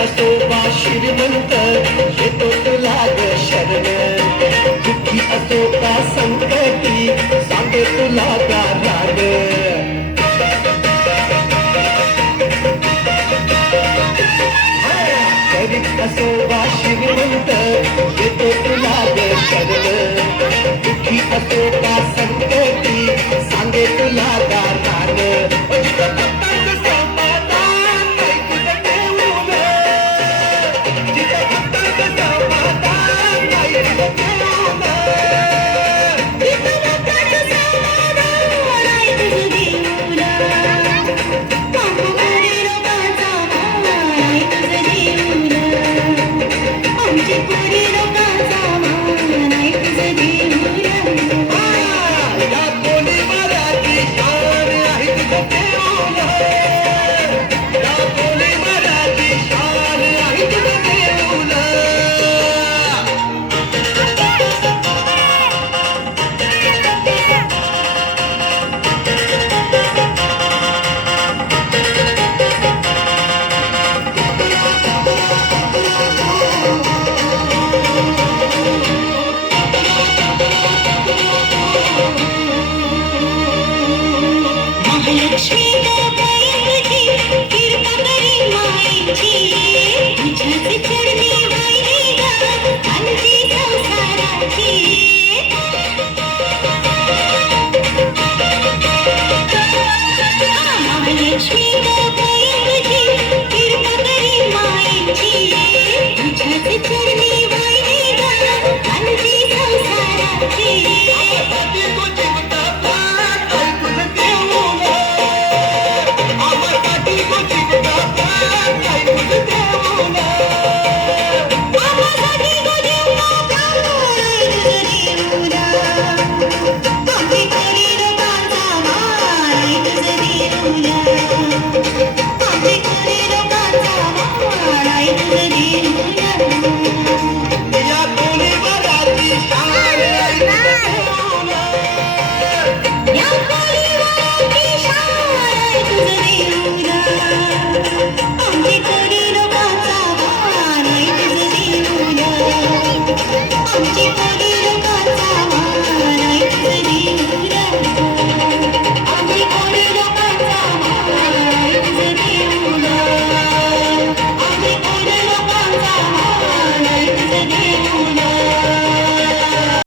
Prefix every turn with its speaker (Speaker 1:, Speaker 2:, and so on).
Speaker 1: असोबा श्रीमंत येतो तुला ग शरण. दुःखी असो का संकटी सांगे तुला गाराड करीत असोबा श्रीमंत She